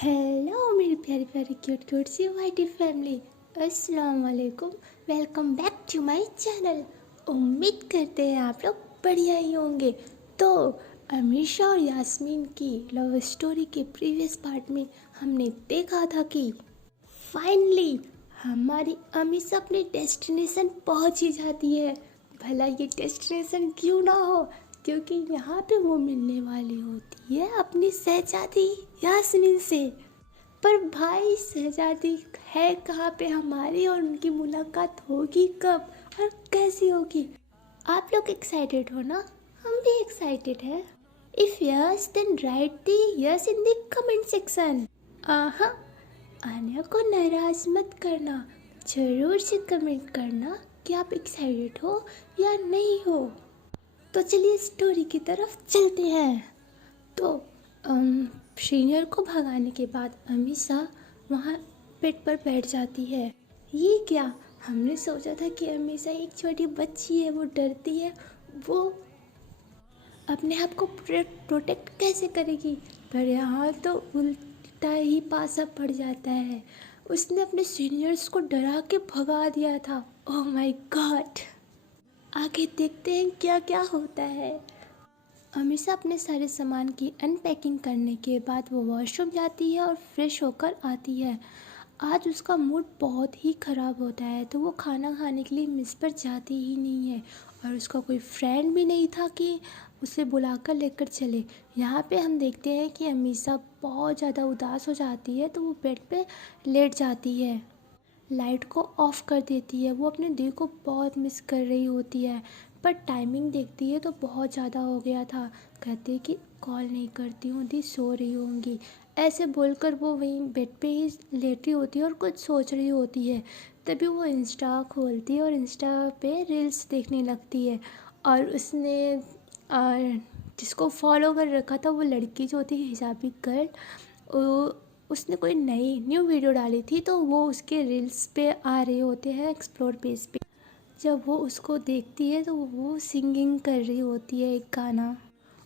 Hello मेरी प्यारी प्यारी क्यूट क्यूट सी वाइटी फैमिली। अस्सलाम वालेकुम। Welcome back to my channel. उम्मीद करते हैं आप लोग बढ़िया ही होंगे। तो अमीशा और यास्मीन की लव स्टोरी के प्रीवियस पार्ट में हमने देखा था कि फाइनली हमारी अमीशा अपने डेस्टिनेशन पहुंच ही जाती है। भला ये डेस्टिनेशन क्यों ना हो, क्योंकि यहाँ पे वो मिलने वाली होती है अपनी शहजादी यास्मीन से। पर भाई शहजादी है कहाँ पे हमारी, और उनकी मुलाकात होगी कब और कैसी होगी? आप लोग एक्साइटेड हो ना? हम भी एक्साइटेड है। If yes then write the yes in the comment section. आहा, आन्या को नाराज मत करना, जरूर से कमेंट करना कि आप एक्साइटेड हो या नहीं हो। तो चलिए स्टोरी की तरफ चलते हैं। तो श्रीनियर को भगाने के बाद अमीशा वहाँ बेड पर बैठ जाती है। ये क्या, हमने सोचा था कि अमीशा एक छोटी बच्ची है, वो डरती है, वो अपने आप को प्रोटेक्ट कैसे करेगी। पर यहाँ तो उल्टा ही पासा पड़ जाता है। उसने अपने सीनियर्स को डरा के भगा दिया था। ओह माय गॉड, आगे देखते हैं क्या क्या होता है। हमेशा अपने सारे सामान की अनपैकिंग करने के बाद वो वॉशरूम जाती है और फ्रेश होकर आती है। आज उसका मूड बहुत ही ख़राब होता है, तो वो खाना खाने के लिए मेस पर जाती ही नहीं है। और उसका कोई फ्रेंड भी नहीं था कि उसे बुलाकर लेकर चले। यहाँ पे हम देखते हैं कि अमीशा बहुत ज़्यादा उदास हो जाती है, तो वो बेड पे लेट जाती है, लाइट को ऑफ़ कर देती है। वो अपने दी को बहुत मिस कर रही होती है, पर टाइमिंग देखती है तो बहुत ज़्यादा हो गया था। कहती है कि कॉल नहीं करती हूँ, दी सो रही होंगी। ऐसे बोलकर वो वहीं बेड पे ही लेटी होती है और कुछ सोच रही होती है। तभी वो इंस्टा खोलती है और इंस्टा पे रील्स देखने लगती है। और उसने जिसको फॉलो कर रखा था, वो लड़की जो थी हिजाबी गर्ल, उसने कोई नई न्यू वीडियो डाली थी, तो वो उसके रील्स पे आ रहे होते हैं एक्सप्लोर पेज पे। जब वो उसको देखती है तो वो सिंगिंग कर रही होती है एक गाना।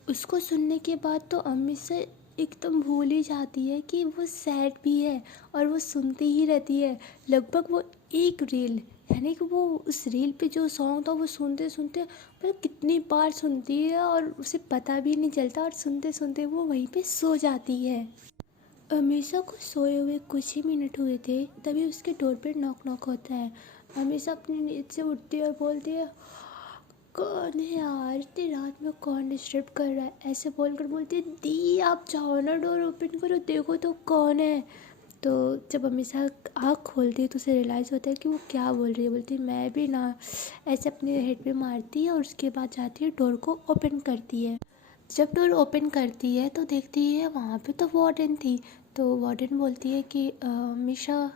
उसको सुनने के बाद तो अम्मी से एकदम भूल ही जाती है कि वो सैड भी है, और वो सुनती ही रहती है। लगभग वो एक रील, यानी कि वो उस रील पे जो सॉन्ग था वो सुनते सुनते मतलब कितनी बार सुनती है और उसे पता भी नहीं चलता, और सुनते सुनते वो वहीं पे सो जाती है। अमीषा को सोए हुए कुछ ही मिनट हुए थे, तभी उसके डोर पे नॉक नॉक होता है। अमीषा अपनी नींद से उठती है और बोलती है, कौन है यार, इतनी रात में कौन डिस्टर्ब कर रहा है? ऐसे बोलकर बोलती है, दी आप जाओ ना, डोर ओपन करो, देखो तो कौन है। तो जब अमीषा आँख खोलती है तो उसे रियलाइज़ होता है कि वो क्या बोल रही है। बोलती है, मैं भी ना। ऐसे अपने हेड पे मारती है और उसके बाद जाती है डोर को ओपन करती है। जब डोर ओपन करती है तो देखती है वहाँ पे तो वार्डन थी। तो वार्डन बोलती है कि मिशा,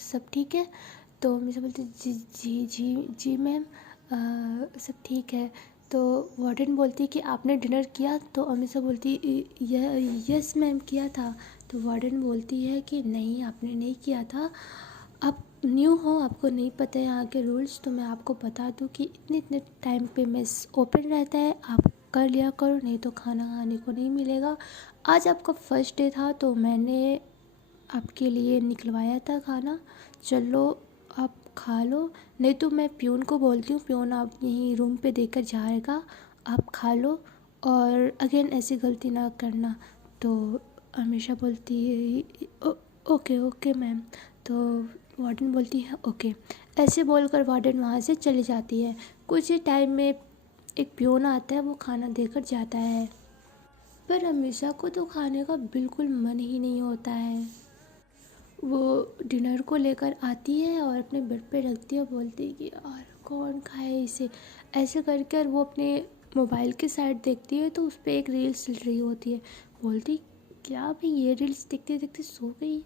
सब ठीक है? तो मिशा बोलती है, जी जी जी जी मैम, सब ठीक है। तो वार्डन बोलती है कि आपने डिनर किया? तो अमीशा बोलती यस मैम किया था। तो वार्डन बोलती है कि नहीं, आपने नहीं किया था, आप न्यू हो, आपको नहीं पता है यहाँ के रूल्स। तो मैं आपको बता दूँ कि इतने इतने टाइम पे मेस ओपन रहता है, आप कर लिया करो, नहीं तो खाना खाने को नहीं मिलेगा। आज आपका फर्स्ट डे था तो मैंने आपके लिए निकलवाया था खाना, चलो आप खा लो, नहीं तो मैं प्यून को बोलती हूँ, प्यून आप यहीं रूम पे देकर जाएगा, आप खा लो, और अगेन ऐसी गलती ना करना। तो हमेशा बोलती है, ओके ओके मैम। तो वार्डन बोलती है ओके। ऐसे बोलकर वार्डन वहाँ से चली जाती है। कुछ ही टाइम में एक प्यून आता है, वो खाना देकर जाता है। पर अमीषा को तो खाने का बिल्कुल मन ही नहीं होता है। वो डिनर को लेकर आती है और अपने बेड पे रखती है, बोलती है कि यार कौन खाए इसे। ऐसे करके वो अपने मोबाइल की साइड देखती है तो उस पर एक रील्स चल रही होती है। बोलती, क्या मैं ये रील्स देखते देखते सो गई?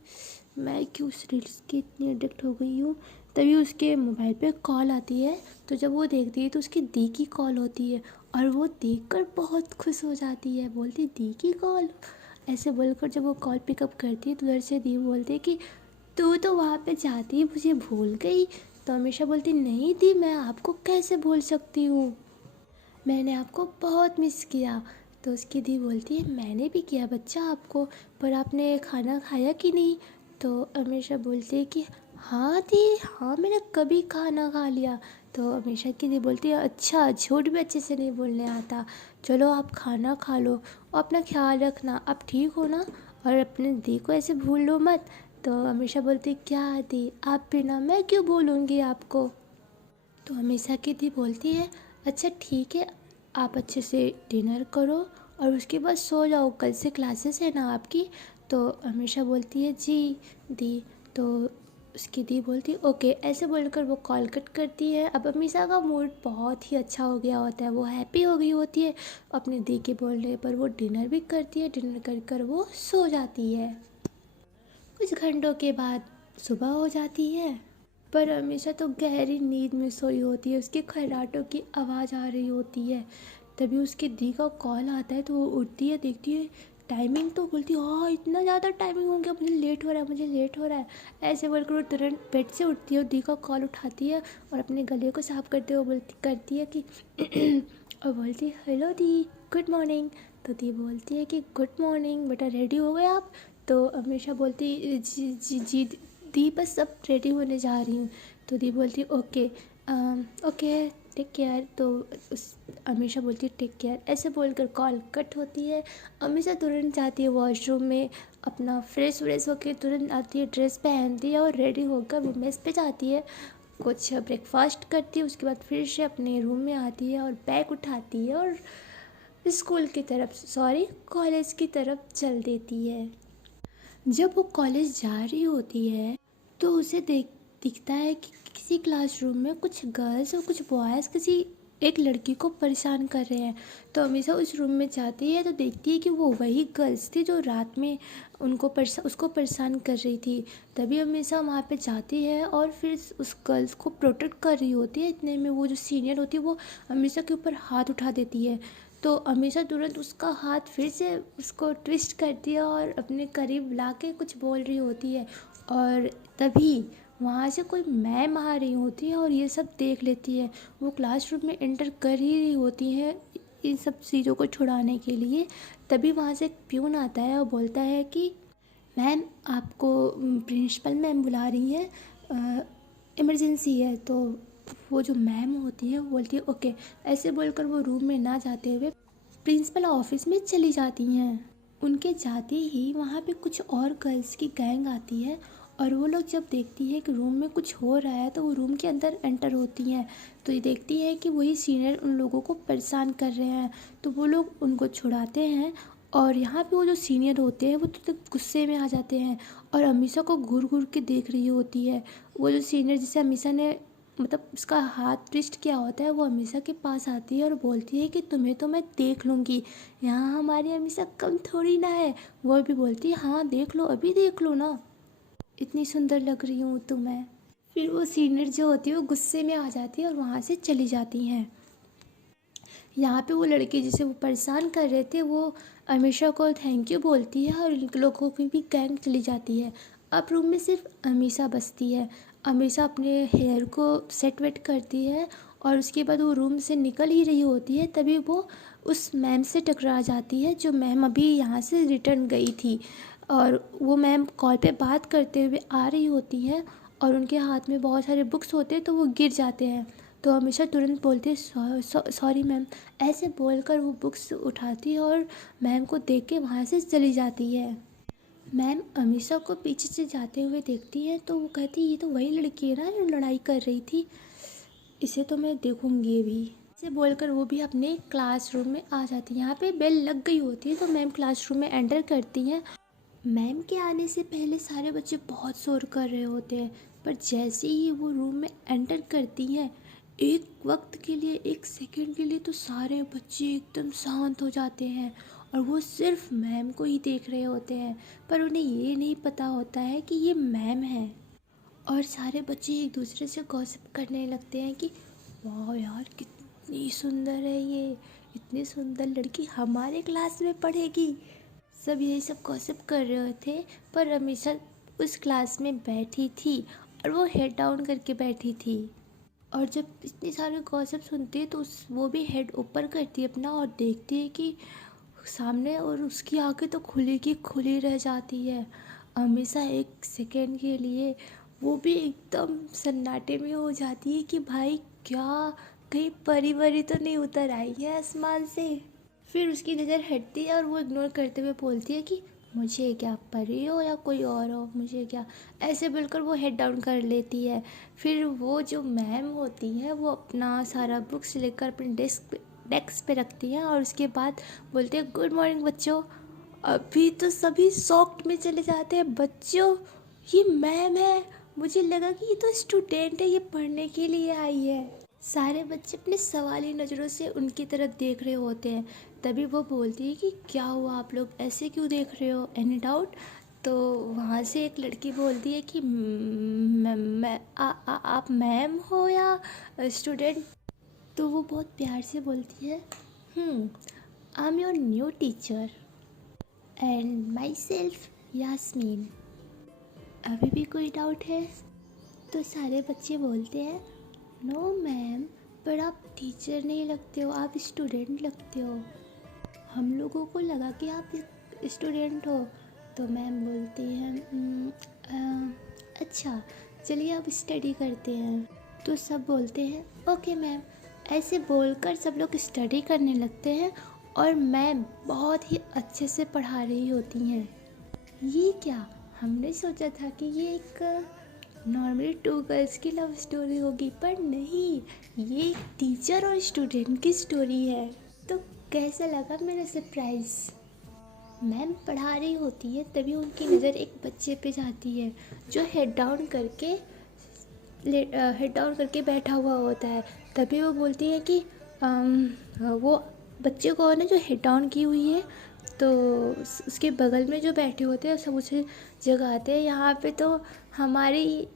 मैं क्यों उस रील्स की इतनी एडिक्ट हो गई हूँ? तभी उसके मोबाइल पे कॉल आती है। तो जब वो देखती है तो उसकी दी की कॉल होती है, और वो देखकर बहुत खुश हो जाती है। बोलती, दी की कॉल? ऐसे बोलकर जब वो कॉल पिकअप करती है तो उधर से दी बोलती है कि तू तो वहाँ पे जाती ही मुझे भूल गई। तो हमेशा बोलती, नहीं दी, मैं आपको कैसे भूल सकती हूँ, मैंने आपको बहुत मिस किया। तो उसकी दी बोलती है मैंने भी किया बच्चा आपको, पर आपने खाना खाया कि नहीं। तो अमीषा बोलती है कि हाँ दी, हाँ मैंने कभी खाना खा लिया। तो अमीषा की दी बोलती है अच्छा, झूठ भी अच्छे से नहीं बोलने आता, चलो आप खाना खा लो और अपना ख्याल रखना, आप ठीक हो ना, और अपने दी को ऐसे भूल लो मत। तो अमीषा बोलती क्या दी, आप भी ना, मैं क्यों बोलूँगी आपको। तो अमीषा की दी बोलती है अच्छा ठीक है, आप अच्छे से डिनर करो और उसके बाद सो जाओ, कल से क्लासेस है ना आपकी। तो अमीषा बोलती है जी दी। तो उसकी दी बोलती है ओके, ऐसे बोलकर वो कॉल कट करती है। अब अमीषा का मूड बहुत ही अच्छा हो गया होता है, वो हैप्पी हो गई होती है अपनी दी के बोलने पर। वो डिनर भी करती है, डिनर कर कर वो सो जाती है। कुछ घंटों के बाद सुबह हो जाती है, पर हमेशा तो गहरी नींद में सोई होती है, उसके खर्राटों की आवाज़ आ रही होती है। तभी उसके दी का कॉल आता है तो वो उठती है, देखती है टाइमिंग, तो बोलती है हाँ इतना ज़्यादा टाइमिंग हो गया, मुझे लेट हो रहा है, मुझे लेट हो रहा है। ऐसे बोलकर वो तुरंत बेड से उठती है और दी का कॉल उठाती है और अपने गले को साफ करते हुए बोलती करती है कि और बोलती है हेलो दी, गुड मॉर्निंग। तो दी बोलती है कि गुड मॉर्निंग बेटा, रेडी हो गए आप। तो हमेशा बोलती जी जी जी दी, बस अब रेडी होने जा रही हूँ। तो दी बोलती ओके ओके टेक केयर। तो उस अमीषा बोलती है टेक केयर, ऐसे बोलकर कॉल कट होती है। अमीषा तुरंत जाती है वॉशरूम में, अपना फ्रेश व्रेश होकर तुरंत आती है, ड्रेस पहनती है और रेडी होकर वो मेस पे जाती है, कुछ ब्रेकफास्ट करती है। उसके बाद फिर से अपने रूम में आती है और बैग उठाती है और स्कूल की तरफ, सॉरी कॉलेज की तरफ चल देती है। जब वो कॉलेज जा रही होती है तो उसे दिखता है कि किसी क्लासरूम में कुछ गर्ल्स और कुछ बॉयज़ किसी एक लड़की को परेशान कर रहे हैं। तो हमेशा उस रूम में जाती है तो देखती है कि वो वही गर्ल्स थी जो रात में उसको परेशान कर रही थी। तभी हमेशा वहाँ पे जाती है और फिर उस गर्ल्स को प्रोटेक्ट कर रही होती है। इतने में वो जो सीनियर होती है वो हमेशा के ऊपर हाथ उठा देती है। तो हमेशा तुरंत उसका हाथ फिर से उसको ट्विस्ट करती है और अपने करीब ला के कुछ बोल रही होती है। और तभी वहाँ से कोई मैम आ रही होती है और ये सब देख लेती है। वो क्लासरूम में एंटर कर ही रही होती है इन सब चीज़ों को छुड़ाने के लिए। तभी वहाँ से एक प्यून आता है और बोलता है कि मैम आपको प्रिंसिपल मैम बुला रही हैं, इमरजेंसी है। तो वो जो मैम होती है वो बोलती है ओके, ऐसे बोलकर वो रूम में ना जाते हुए प्रिंसिपल ऑफिस में चली जाती हैं। उनके जाते ही वहाँ पे कुछ और गर्ल्स की गैंग आती है और वो लोग जब देखती है कि रूम में कुछ हो रहा है तो वो रूम के अंदर एंटर होती हैं। तो ये देखती है कि वही सीनियर उन लोगों को परेशान कर रहे हैं, तो वो लोग उनको छुड़ाते हैं। और यहाँ पे वो जो सीनियर होते हैं वो तो गुस्से में आ जाते हैं और अमीषा को घूर घूर के देख रही होती है। वो जो सीनियर जिसे अमीषा ने मतलब उसका हाथ ट्विस्ट किया होता है वो अमीषा के पास आती है और बोलती है कि तुम्हें तो मैं देख लूँगी, यहाँ हमारी अमीषा कम थोड़ी ना है। वो भी बोलती है हाँ देख लो, अभी देख लो ना, इतनी सुंदर लग रही हूँ तुम्हें। फिर वो सीनियर जो होती है वो गुस्से में आ जाती है और वहाँ से चली जाती हैं। यहाँ पे वो लड़के जिसे वो परेशान कर रहे थे वो अमीषा को थैंक यू बोलती है और इन लोगों की भी गैंग चली जाती है। अब रूम में सिर्फ अमीषा बचती है। अमीषा अपने हेयर को सेट वेट करती है और उसके बाद वो रूम से निकल ही रही होती है, तभी वो उस मैम से टकरा जाती है जो मैम अभी यहाँ से रिटर्न गई थी। और वो मैम कॉल पे बात करते हुए आ रही होती हैं और उनके हाथ में बहुत सारे बुक्स होते हैं तो वो गिर जाते हैं। तो हमेशा तुरंत बोलती है सॉरी मैम, ऐसे बोलकर वो बुक्स उठाती है और मैम को देख के वहाँ से चली जाती है। मैम अमीषा को पीछे से जाते हुए देखती है तो वो कहती है ये तो वही लड़की है ना जो लड़ाई कर रही थी, इसे तो मैं देखूंगी भी। ऐसे बोलकर वो भी अपने क्लासरूम में आ जाती है। यहाँ पे बेल लग गई होती है तो मैम क्लासरूम में एंटर करती हैं। मैम के आने से पहले सारे बच्चे बहुत शोर कर रहे होते हैं, पर जैसे ही वो रूम में एंटर करती हैं एक वक्त के लिए, एक सेकंड के लिए तो सारे बच्चे एकदम शांत हो जाते हैं और वो सिर्फ मैम को ही देख रहे होते हैं। पर उन्हें ये नहीं पता होता है कि ये मैम है। और सारे बच्चे एक दूसरे से गॉसिप करने लगते हैं कि वाह यार कितनी सुंदर है ये, इतनी सुंदर लड़की हमारे क्लास में पढ़ेगी। सब यही सब गॉसिप कर रहे थे, पर हमेशा उस क्लास में बैठी थी और वो हेड डाउन करके बैठी थी। और जब इतनी सारे गॉसिप सुनती है तो वो भी हेड ऊपर करती है अपना और देखती है कि सामने और उसकी आंखें तो खुली की खुली रह जाती है। हमेशा एक सेकेंड के लिए वो भी एकदम सन्नाटे में हो जाती है कि भाई क्या कहीं परी वरी तो नहीं उतर आई है आसमान से। फिर उसकी नज़र हटती है और वो इग्नोर करते हुए बोलती है कि मुझे क्या, परी हो या कोई और हो, मुझे क्या, ऐसे बोलकर वो हेड डाउन कर लेती है। फिर वो जो मैम होती है वो अपना सारा बुक्स लेकर अपने डेस्क पे रखती हैं और उसके बाद बोलते हैं गुड मॉर्निंग बच्चों। अभी तो सभी शॉक्ड में चले जाते हैं, बच्चों ये मैम है, मुझे लगा कि ये तो स्टूडेंट है, ये पढ़ने के लिए आई है। सारे बच्चे अपने सवाली नज़रों से उनकी तरफ देख रहे होते हैं। तभी वो बोलती है कि क्या हुआ, आप लोग ऐसे क्यों देख रहे हो, एनी डाउट। तो वहाँ से एक लड़की बोलती है कि आप मैम हो या स्टूडेंट। तो वो बहुत प्यार से बोलती है I am your new teacher and myself Yasmin. अभी भी कोई डाउट है? तो सारे बच्चे बोलते हैं नो मैम, पर आप टीचर नहीं लगते हो, आप स्टूडेंट लगते हो। हम लोगों को लगा कि आप स्टूडेंट हो। तो मैम बोलती हैं अच्छा चलिए अब स्टडी करते हैं। तो सब बोलते हैं ओके मैम। ऐसे बोलकर सब लोग स्टडी करने लगते हैं और मैम बहुत ही अच्छे से पढ़ा रही होती हैं। ये क्या, हमने सोचा था कि ये एक नॉर्मली 2 गर्ल्स की लव स्टोरी होगी, पर नहीं, ये एक टीचर और स्टूडेंट की स्टोरी है। तो कैसा लगा मेरा सरप्राइज? मैम पढ़ा रही होती है तभी उनकी नज़र एक बच्चे पे जाती है जो हेड डाउन करके बैठा हुआ होता है। तभी वो बोलती है कि वो बच्चे को है ना जो हेड डाउन की हुई है, तो उसके बगल में जो बैठे होते हैं सब उसे जगाते हैं। यहाँ पे तो हमारी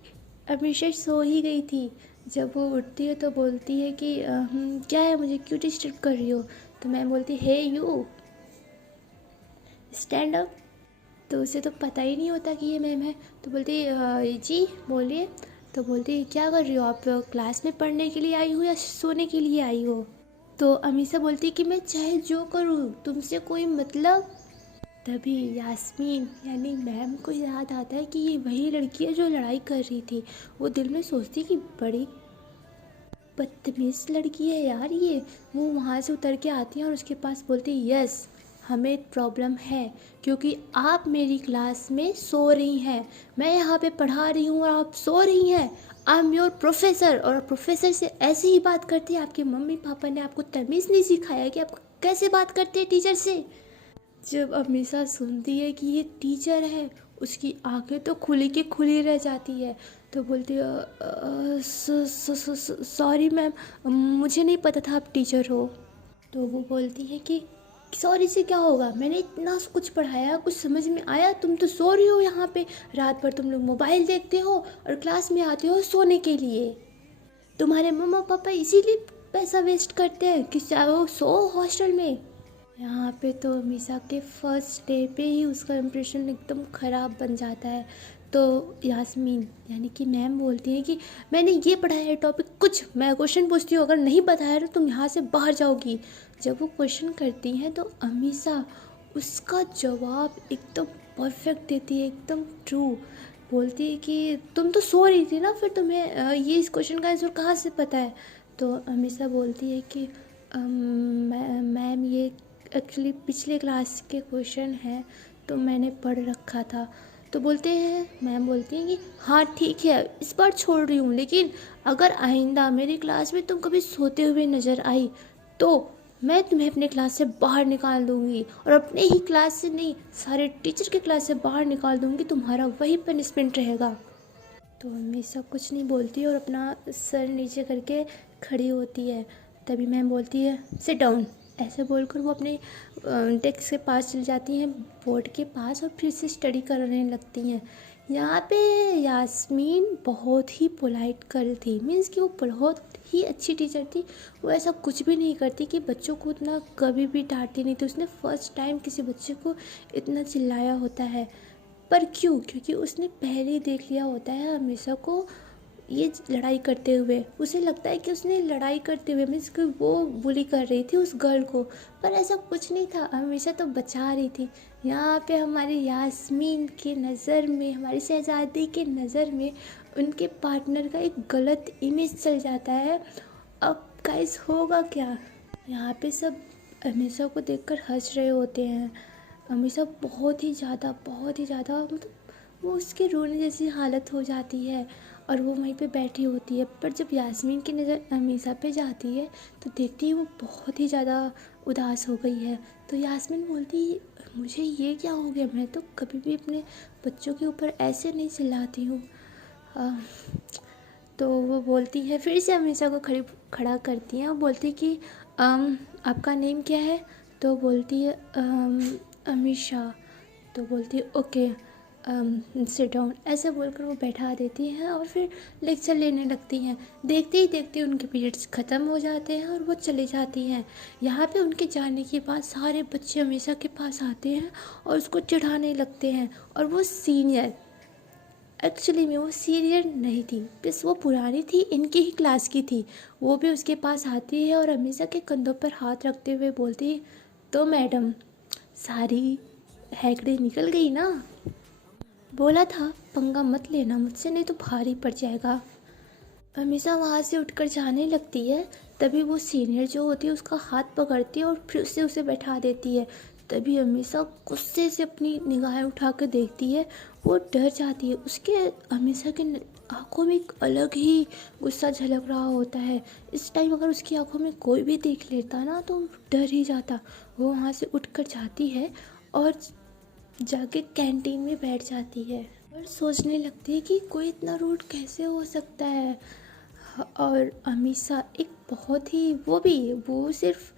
अमीशा सो ही गई थी। जब वो उठती है तो बोलती है कि क्या है, मुझे क्यों डिस्टर्ब कर रही हो। तो मैं बोलती हे यू स्टैंड अप। तो उसे तो पता ही नहीं होता कि ये मैम है। तो बोलती जी बोलिए। तो बोलती क्या कर रही हो आप, क्लास में पढ़ने के लिए आई हो या सोने के लिए आई हो। तो अमीशा बोलती कि मैं चाहे जो करूँ तुमसे कोई मतलब। तभी यास्मीन यानी मैम को याद आता है कि ये वही लड़की है जो लड़ाई कर रही थी। वो दिल में सोचती कि बड़ी बदतमीज़ लड़की है यार ये। वो वहाँ से उतर के आती है और उसके पास बोलती है यस हमें प्रॉब्लम है क्योंकि आप मेरी क्लास में सो रही हैं। मैं यहाँ पे पढ़ा रही हूँ और आप सो रही हैं। आई एम योर प्रोफेसर। और प्रोफेसर से ऐसे ही बात करते हैं। आपके मम्मी पापा ने आपको तमीज़ नहीं सिखाया कि आपको कैसे बात करते हैं टीचर से। जब अमीशा सुनती है कि ये टीचर है उसकी आंखें तो खुली की खुली रह जाती है। तो बोलती है सॉरी मैम, मुझे नहीं पता था आप टीचर हो। तो वो बोलती है कि सॉरी से क्या होगा, मैंने इतना कुछ पढ़ाया, कुछ समझ में आया? तुम तो सो रही हो यहाँ पे, रात भर तुम लोग मोबाइल देखते हो और क्लास में आते हो सोने के लिए। तुम्हारे मम्मा पापा इसीलिए पैसा वेस्ट करते हैं कि वो सो हॉस्टल में। यहाँ पे तो अमीशा के फर्स्ट डे पे ही उसका इम्प्रेशन एकदम ख़राब बन जाता है। तो यास्मीन यानी कि मैम बोलती है कि मैंने ये पढ़ाया है टॉपिक, कुछ मैं क्वेश्चन पूछती हूँ, अगर नहीं बताया तो तुम यहाँ से बाहर जाओगी। जब वो क्वेश्चन करती हैं तो अमीशा उसका जवाब एकदम परफेक्ट देती है, एकदम ट्रू। बोलती है कि तुम तो सो रही थी ना, फिर तुम्हें ये इस क्वेश्चन का आंसर कहाँ से पता है। तो अमीशा बोलती है कि मैम ये एक्चुअली पिछले क्लास के क्वेश्चन हैं तो मैंने पढ़ रखा था। तो बोलते हैं, मैम बोलती हैं कि हाँ ठीक है इस बार छोड़ रही हूँ, लेकिन अगर आइंदा मेरी क्लास में तुम कभी सोते हुए नज़र आई तो मैं तुम्हें अपने क्लास से बाहर निकाल दूँगी, और अपने ही क्लास से नहीं सारे टीचर के क्लास से बाहर निकाल दूँगी, तुम्हारा वही पनिशमेंट रहेगा। तो हमेशा कुछ नहीं बोलती और अपना सर नीचे करके खड़ी होती है। तभी मैम बोलती है सिट डाउन। ऐसे बोलकर वो अपने डेस्क के पास चली जाती हैं, बोर्ड के पास, और फिर से स्टडी करने लगती हैं। यहाँ पे यास्मीन बहुत ही पोलाइट गर्ल थी, मीन्स कि वो बहुत ही अच्छी टीचर थी। वो ऐसा कुछ भी नहीं करती कि बच्चों को इतना कभी भी डांटती नहीं थी। उसने फर्स्ट टाइम किसी बच्चे को इतना चिल्लाया होता है। पर क्यों? क्योंकि उसने पहले ही देख लिया होता है हमेशा को ये लड़ाई करते हुए। उसे लगता है कि उसने लड़ाई करते हुए मीन्स कि वो बुली कर रही थी उस गर्ल को, पर ऐसा कुछ नहीं था, हमेशा तो बचा रही थी। यहाँ पे हमारी यास्मीन की नज़र में, हमारी शहज़ादी की नज़र में उनके पार्टनर का एक गलत इमेज चल जाता है। अब गाइस होगा क्या? यहाँ पे सब अमीषा को देखकर हंस रहे होते हैं। अमीषा बहुत ही ज़्यादा मतलब वो उसके रोने जैसी हालत हो जाती है और वो वहीं पे बैठी होती है। पर जब यास्मीन की नज़र अमीषा पे जाती है तो देखती है वो बहुत ही ज़्यादा उदास हो गई है। तो यास्मीन बोलती मुझे ये क्या हो गया, मैं तो कभी भी अपने बच्चों के ऊपर ऐसे नहीं चिल्लाती हूँ। तो वो बोलती है, फिर से अमीषा को खड़ा करती हैं और बोलती कि आपका नेम क्या है? तो बोलती है अमीषा। तो बोलती है ओके सिट डाउन, ऐसे बोलकर वो बैठा देती हैं और फिर लेक्चर लेने लगती हैं। देखते ही देखते उनके पीरियड्स ख़त्म हो जाते हैं और वो चली जाती हैं। यहाँ पे उनके जाने के बाद सारे बच्चे अमीषा के पास आते हैं और उसको चिढ़ाने लगते हैं। और वो सीनियर, एक्चुअली में वो सीनियर नहीं थी, बस वो पुरानी थी, इनकी ही क्लास की थी। वो भी उसके पास आती है और अमीषा के कंधों पर हाथ रखते हुए बोलती, तो मैडम सारी हैकड़ी निकल गई ना? बोला था पंगा मत लेना मुझसे, नहीं तो भारी पड़ जाएगा। हमेशा वहाँ से उठकर जाने लगती है। तभी वो सीनियर जो होती है उसका हाथ पकड़ती है और फिर उसे बैठा देती है। तभी हमेशा गुस्से से अपनी निगाहें उठा कर देखती है, वो डर जाती है। उसके हमेशा के आंखों में एक अलग ही गुस्सा झलक रहा होता है। इस टाइम अगर उसकी आंखों में कोई भी देख लेता ना तो डर ही जाता। वो वहाँ से उठकर जाती है और जाके कैंटीन में बैठ जाती है और सोचने लगती है कि कोई इतना रूड कैसे हो सकता है। और अमीषा एक बहुत ही वो सिर्फ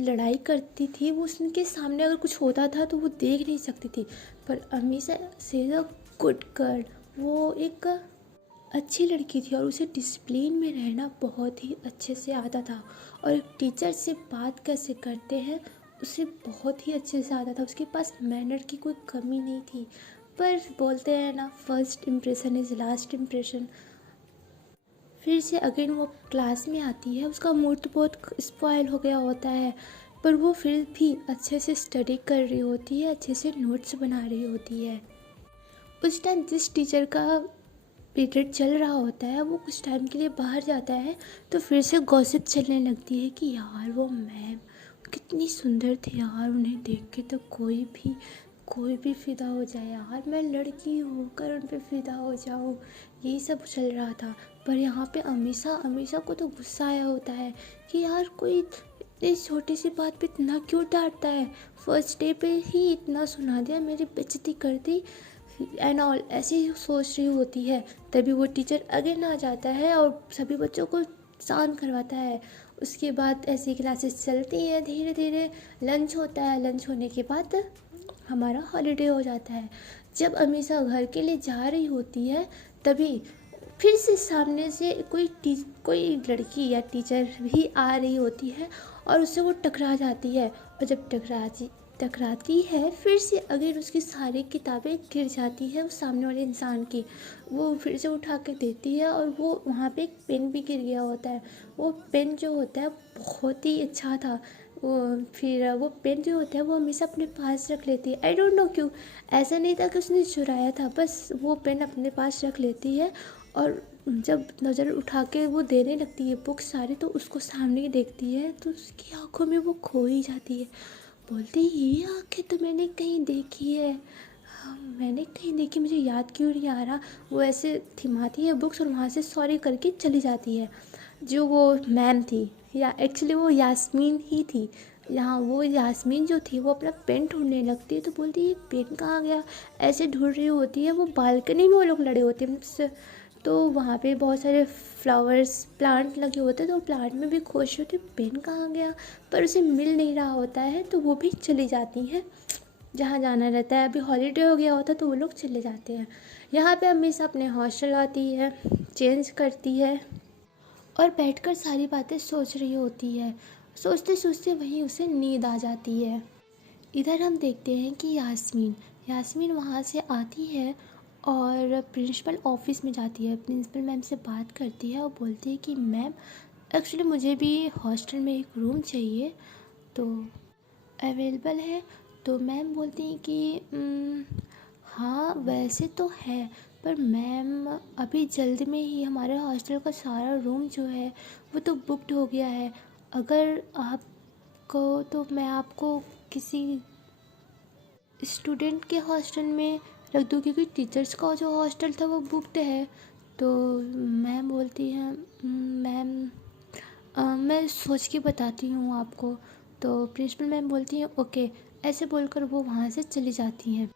लड़ाई करती थी, वो उसके सामने अगर कुछ होता था तो वो देख नहीं सकती थी। पर अमीषा से द गुड गर्ल, वो एक अच्छी लड़की थी और उसे डिसिप्लिन में रहना बहुत ही अच्छे से आता था। और एक टीचर से बात कैसे करते हैं उसे बहुत ही अच्छे से आता था। उसके पास मैनर की कोई कमी नहीं थी। पर बोलते हैं ना, first impression is last impression. फिर से अगेन वो क्लास में आती है, उसका मूड तो बहुत स्पॉइल हो गया होता है, पर वो फिर भी अच्छे से स्टडी कर रही होती है, अच्छे से नोट्स बना रही होती है। उस टाइम जिस टीचर का पीरियड चल रहा होता है वो कुछ टाइम के लिए बाहर जाता है, तो फिर से गॉसिप चलने लगती है कि यार वो मैम कितनी सुंदर थी यार, उन्हें देख के तो कोई भी फिदा हो जाए यार, मैं लड़की होकर उन पे फिदा हो जाऊँ, यही सब चल रहा था। पर यहाँ पे अमीषा को तो गुस्सा आया होता है कि यार कोई इस छोटी सी बात पे इतना क्यों डांटता है, फर्स्ट डे पे ही इतना सुना दिया, मेरी बेइज्जती कर दी एंड ऑल, ऐसे ही सोच रही होती है। तभी वो टीचर अगेन आ जाता है और सभी बच्चों को शांत करवाता है। उसके बाद ऐसी क्लासेस चलती हैं, धीरे धीरे लंच होता है। लंच होने के बाद हमारा हॉलीडे हो जाता है। जब अमीषा घर के लिए जा रही होती है तभी फिर से सामने से कोई लड़की या टीचर भी आ रही होती है और उससे वो टकरा जाती है। और जब टकराती है फिर से अगर उसकी सारी किताबें गिर जाती है उस सामने वाले इंसान की, वो फिर से उठा के देती है और वो वहाँ पे एक पेन भी गिर गया होता है। वो पेन जो होता है बहुत ही अच्छा था। वो पेन जो होता है वो हमेशा अपने पास रख लेती है, आई डोंट नो क्यों। ऐसा नहीं था कि उसने चुराया था, बस वो पेन अपने पास रख लेती है। और जब नज़र उठा के वो देने लगती है बुक सारी, तो उसको सामने ही देखती है तो उसकी आंखों में वो खो ही जाती है। बोलती ये आंखें तो मैंने कहीं देखी है, हाँ, मैंने कहीं देखी, मुझे याद क्यों नहीं आ रहा। वो ऐसे थमाती है बुक्स और वहाँ से सॉरी करके चली जाती है। जो वो मैम थी, या एक्चुअली वो यास्मीन ही थी, यहाँ वो यास्मीन जो थी वो अपना पेन ढूंढने लगती है। तो बोलती है पेन कहाँ गया, ऐसे ढूंढ रही होती है। वो बालकनी में वो लोग लड़े होते हैं मुझसे, तो वहाँ पे बहुत सारे फ्लावर्स प्लांट लगे होते हैं, तो प्लांट में भी खुश होती पेन कहाँ गया, पर उसे मिल नहीं रहा होता है। तो वो भी चली जाती हैं जहाँ जाना रहता है। अभी हॉलीडे हो गया होता तो वो लोग चले जाते हैं। यहाँ पे हमेशा अपने हॉस्टल आती है, चेंज करती है और बैठकर सारी बातें सोच रही होती है। सोचते सोचते वहीं उसे नींद आ जाती है। इधर हम देखते हैं कि यास्मीन वहाँ से आती है और और प्रिंसिपल ऑफिस में जाती है, प्रिंसिपल मैम से बात करती है और बोलती है कि मैम एक्चुअली मुझे भी हॉस्टल में एक रूम चाहिए तो अवेलेबल है। तो मैम बोलती हैं कि हाँ वैसे तो है, पर मैम अभी जल्द में ही हमारे हॉस्टल का सारा रूम जो है वो तो बुकड हो गया है। अगर आपको तो मैं आपको किसी स्टूडेंट के हॉस्टल में रख दूँ, क्योंकि टीचर्स का जो हॉस्टल था वो बुकड है। तो मैम बोलती हैं मैम मैं सोच के बताती हूँ आपको। तो प्रिंसिपल मैम बोलती हैं ओके, ऐसे बोलकर वो वहाँ से चली जाती हैं।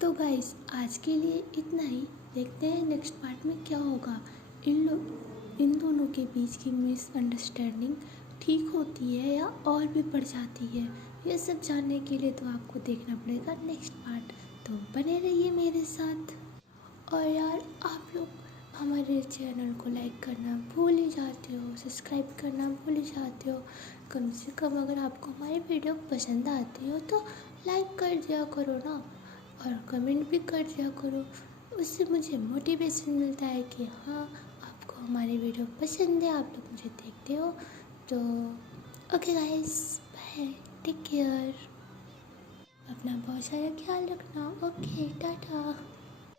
तो गाइस आज के लिए इतना ही। देखते हैं नेक्स्ट पार्ट में क्या होगा। इन दोनों के बीच की मिसअंडरस्टैंडिंग ठीक होती है या और भी बढ़ जाती है, ये सब जानने के लिए तो आपको देखना पड़ेगा नेक्स्ट पार्ट। तो बने रहिए मेरे साथ। और यार आप लोग हमारे चैनल को लाइक करना भूल ही जाते हो, सब्सक्राइब करना भूल ही जाते हो। कम से कम अगर आपको हमारी वीडियो पसंद आती हो तो लाइक कर दिया करो ना, और कमेंट भी कर दिया करो। उससे मुझे मोटिवेशन मिलता है कि हाँ आपको हमारी वीडियो पसंद है, आप लोग मुझे देखते हो। तो okay guys, bye, take care, अपना बहुत सारा ख्याल रखना। ओके टाटा।